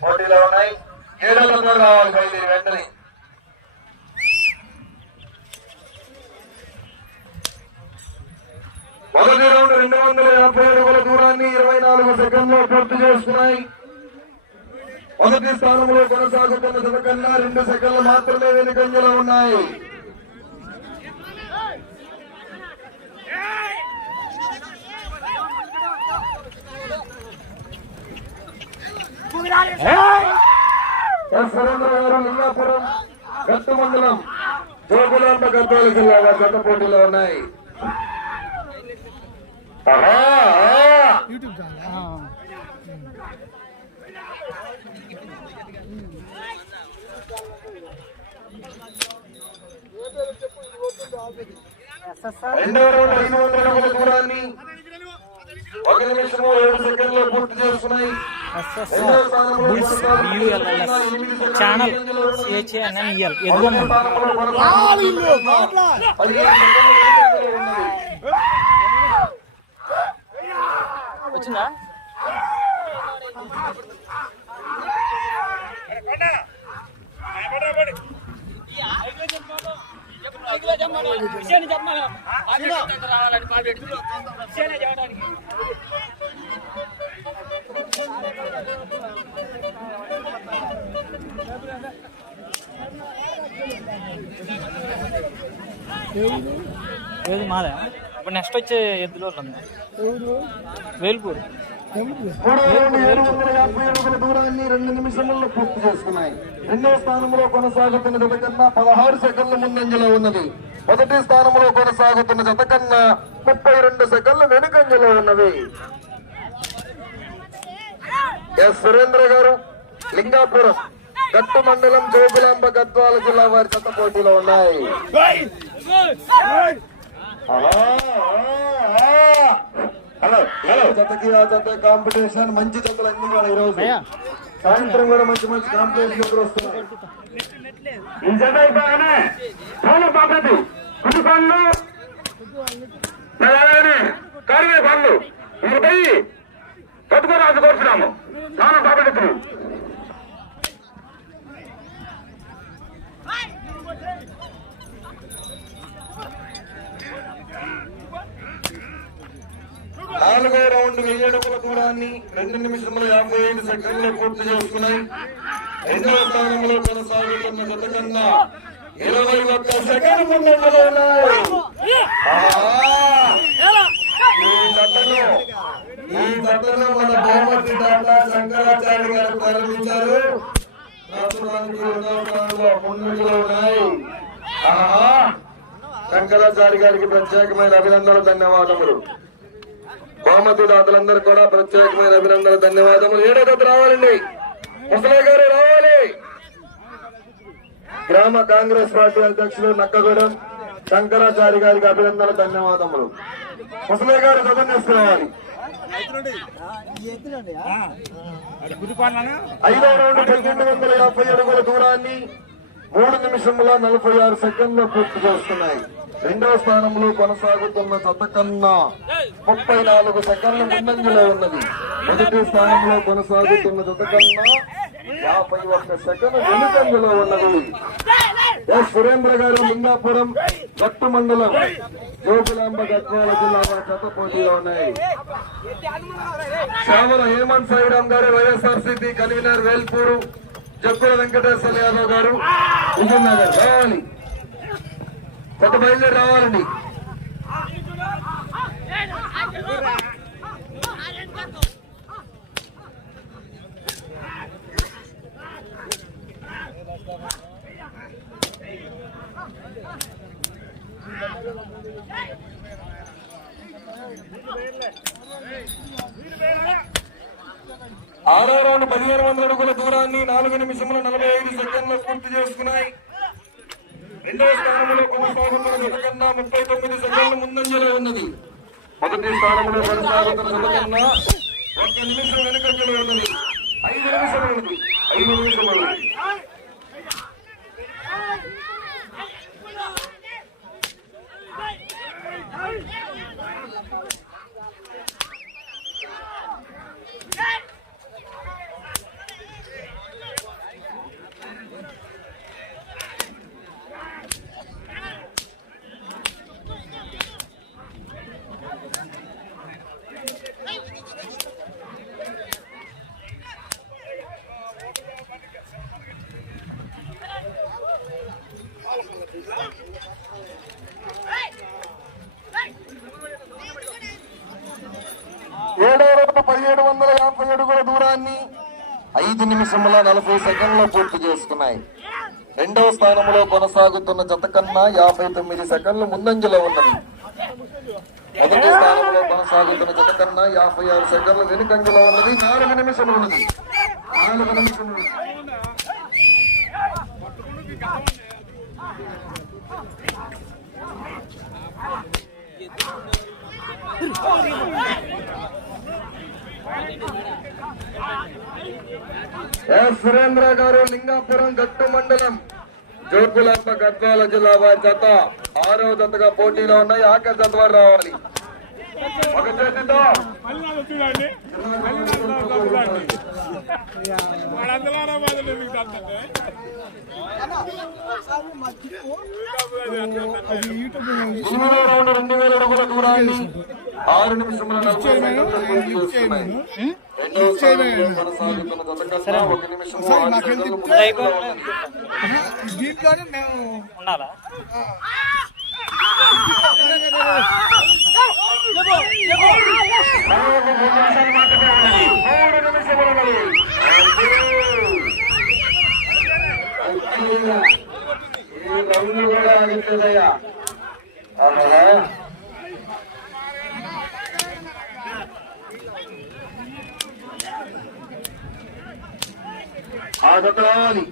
పోటీలో ఉన్నాయి ఏడలతో రావాలి బయలుదేరి వెంటనే మొదటి రౌండ్ రెండు వందల యాభై అడుగుల దూరాన్ని ఇరవై నాలుగు సెకండ్లో పూర్తి చేస్తున్నాయి మొదటి స్థానంలో కొనసాగుతున్న జత కన్నా రెండు సెకండ్లు మాత్రమే వెనుకంజలో ఉన్నాయి. సురేంద్ర గారు లింగాపురం గట్టు మండలం జోగులాంబ గద్వాల జిల్లా జత పోటీలో ఉన్నాయి. ఆహా, ఆహా. రెండవ రౌండ్ ఐదు వందల అడుగుల దూరాన్ని ఒక నిమిషము ఏడు సెకండ్లో పూర్తి ఛానల్ ముందంజలో వచ్చిందా? సిహెచ్ఎన్ఎన్ఈఎల్ మొదటి రావాలని స్థానంలో కొనసాగుతున్న వచ్చిందా ఏది మాదా? ఇప్పుడు నెక్స్ట్ వచ్చే ఎద్దులో ఉంది వేల్పూర్. రౌండ్ ఏడు వందల యాభై అడుగుల దూరాన్ని రెండు నిమిషముల్లో పూర్తి చేసుకున్నాయి. రెండో స్థానంలో కొనసాగుతున్న జత కన్నా పదహారు సెకండ్ల ముందంజలో ఉన్నది. మొదటి స్థానంలో కొనసాగుతున్న జత కన్నా ముప్పై రెండు సెకండ్ల వెనుకంజలో ఉన్నది. ఎస్ సురేంద్ర గారు లింగాపురం గట్టు మండలం జోగులాంబ గద్వాల జిల్లా వారి జత పోటీలో ఉన్నాయి. హలో హలో జతకి ఆ జత కాంపిటీషన్ మంచి జతలు అన్ని కూడా ఈరోజు సాయంత్రం కూడా మంచి మంచి కాంపిటీషన్ ఎదురు వస్తున్నాయి ఈ జత అయిపోగానే ఫోన్ పద్ధతి కుడి పూర్తి రెండవ స్థానంలో కొనసాగుతున్న జత కన్నా ఇరవై ఒక్క సెకండ్ ముందంజలో ఉన్నాయి ఈ జతలో ఈ జతలో మన బహుమతి దాత శంకరాచార్య గారు ప్రారంభించారు. ప్రస్తుతానికి రెండవ స్థానంలో ముందంజలో ఉన్నాయి. శంకరాచార్య గారికి ప్రత్యేకమైన అభినందనలు ధన్యవాదములు. బహుమతి దాతలందరూ కూడా ప్రత్యేకమైన అభినందనలు ధన్యవాదములు. ఏడో రావాలండి. ముసలయ్య గారు రావాలి. గ్రామ కాంగ్రెస్ పార్టీ అధ్యక్షులు నక్కగూడెం శంకరాచారి గారికి అభినందనలు ధన్యవాదములు. ముసలే గారు జగన్ తీసుకురావాలి. ఐదో రౌండ్ పన్నెండు వందల యాభై అడుగుల దూరాన్ని మూడు నిమిషముల నలభై ఆరు సెకండ్లు పూర్తి చేస్తున్నాయి. రెండవ స్థానంలో కొనసాగుతున్న జత కన్నా ముప్పై నాలుగు సెకండ్ల ముందంజలో ఉన్నది. మొదటి స్థానంలో కొనసాగుతున్న జత కన్నా యాభై ఒక్క సెకండ్ వెనుకంజలో ఉన్నది. ఎస్ సురేంద్ర గారు లింగాపురం గట్టు మండలం జోగులాంబ గద్వాల జిల్లా వారి పోటీలో ఉన్నాయి. శ్యామల హేమంత్ సాయిరామ్ గారు వైఎస్ఆర్సీపీ కన్వీనర్ వేల్పూరు జక్కుల వెంకటేశ్వర యాదవ్ గారు విజయనగర్ రావాలి. కొత్త బయలుదేరి రావాలండి ఆరో రౌండ్ పదిహేను వందల అడుగుల దూరాన్ని నాలుగు నిమిషముల నలభై ఐదు సెకండ్లు పూర్తి చేసుకున్నాయి. రెండవ స్థానంలో కొనసాగుతున్న జత కన్నా ముప్పై తొమ్మిది సెకండ్ల ముందంజలో ఉన్నది. మొదటి స్థానంలో కొనసాగుతున్న జతకన్నా ఒక్క నిమిషం వెనుకంజలో ఉన్నది. ఐదు నిమిషములు ఉన్నది. ఐదు నిమిషములు ఉన్నది ఏడో రౌండ్ పదిహేడు వందల యాభై అడుగుల దూరాన్ని ఐదు నిమిషముల నలభై సెకండ్లో పూర్తి చేసుకున్నాయి రెండవ స్థానంలో కొనసాగుతున్న జత కన్నా యాభై తొమ్మిది సెకండ్లు ముందంజలో ఉన్నది. మొదటి స్థానంలో కొనసాగుతున్న జత కన్నా యాభై ఆరు సెకండ్లు వెనుకంజలో ఉన్నది. నాలుగు నిమిషం ఉన్నది. నాలుగు నిమిషం సురేంద్ర గారు లింగాపురం గట్టు మండలం. జోర్గులాంబ గద్వాల జిల్లా వారి జత ఆరవ జతగా పోటీలో ఉన్నాయి. ఆఖరి జత వారు రావాలి. ఒక చేతితో రౌండ్ రెండు వేల అడుగుల దూరాన్ని ఆరు నిమిషంలో నలభై దీంట్లోనే మేము ఉండాలా మూడు నిమిషాలు మాత్రమే ఉన్నది. మూడు నిమిషములు ఉన్నది. అయ్యయ్య. ఈ రౌండ్ కూడా ఆగిపోయిందయ్యా. ఆహా. ఆ జత రావాలి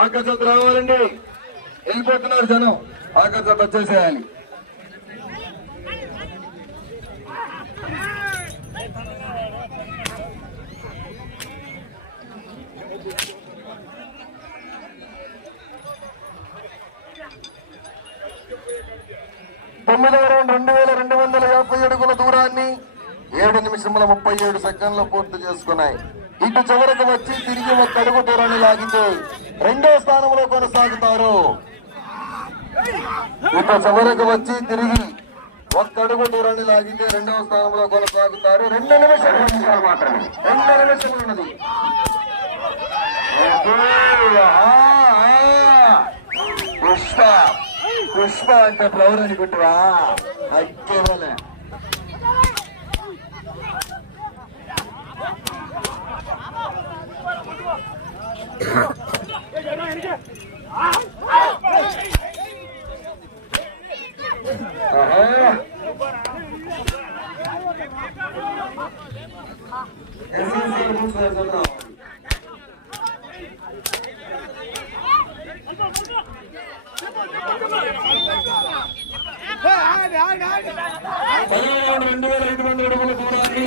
ఆక జత రావాలండి. వెళ్ళిపోతున్నారు జనం. ఆక జత వచ్చేసేయాలి. తొమ్మిదవ రౌండ్ రెండు వేల రెండు వందల యాభై అడుగుల దూరాన్ని ఏడు నిమిషముల ముప్పై ఏడు సెకండ్లు పూర్తి చేసుకున్నాయి. ఇటు చివరకు వచ్చి తిరిగి ఒక అడుగు దూరాన్ని లాగితే రెండో స్థానంలో కొనసాగుతారు. ఇటు చివరకు వచ్చి తిరిగి ఒక్క అడుగు దూరాన్ని లాగితే రెండవ స్థానంలో కొనసాగుతారు. రెండు నిమిషాలు నిమిషాలు మాత్రమే. రెండు నిమిషాలు ఉన్నది. పుష్ప. పుష్ప అంటే ఫ్లవర్ అనుకుంటువా అక్కేవలే Yeah. పదిహేను రెండు వేల ఐదు వందల అడుగుల దూరాన్ని.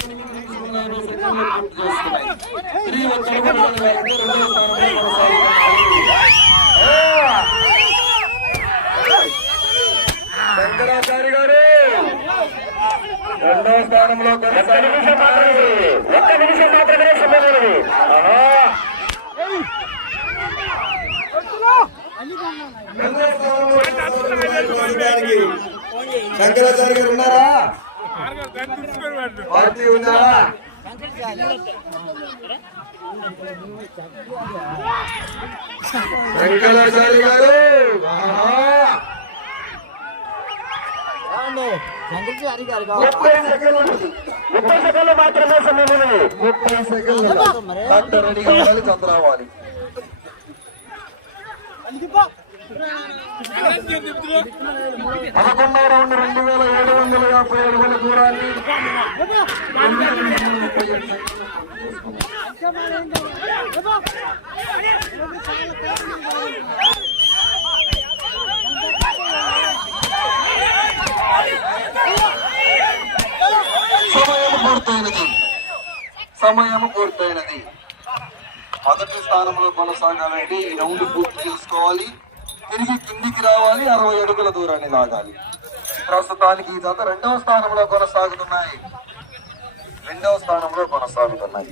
తిరిగి రెండవ స్థానంలో! శంకరాచారి గారు రెండవ స్థానంలో కొనసాగుతున్నారు. ఒక్క నిమిషం మాత్రమే సమయం ఉన్నది. ఆహా. రెండవ స్థానంలో శంకరాచార్య గారు ఉన్నారా? పార్టీ ఉందా? శంకరాచార్య గారు ముప్పై సెకండ్లు మాత్రమే సమయం ముప్పై సెకండ్లు డాక్టర్ రెడీ కావాలి చంద్ర పదకొండవ రౌండ్ రెండు వేల ఏడు వందల యాభై అడుగుల దూరాన్ని సమయం పూర్తయినది. సమయం పూర్తయినది. మొదటి స్థానంలో కొనసాగాలంటే ఈ రౌండ్ పూర్తి చేసుకోవాలి. తిరిగి కిందికి రావాలి అరవై అడుగుల దూరాన్ని లాగాలి. ప్రస్తుతానికి ఈ జత రెండవ స్థానంలో కొనసాగుతున్నాయి. రెండవ స్థానంలో కొనసాగుతున్నాయి.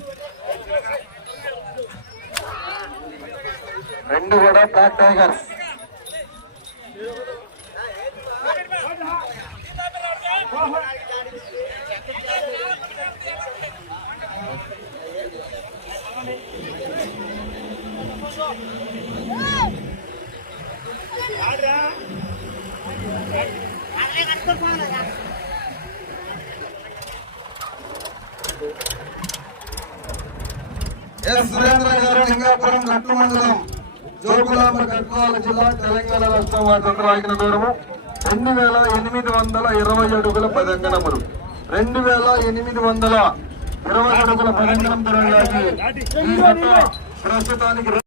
రెండు కూడా బ్లాక్ టైగర్స్. ఎస్ సురేంద్ర గారు లింగాపురం గట్టు మండలం జోగులాంబ గద్వాల జిల్లా తెలంగాణ రాష్ట్రం వారి దగ్గర ఆగిన దూరము రెండు వేల ఎనిమిది వందల ఇరవై అడుగుల పదంగనములు రెండు వేల ఎనిమిది వందల ఇరవై అడుగుల పదంగనం ఈ ప్రస్తుతానికి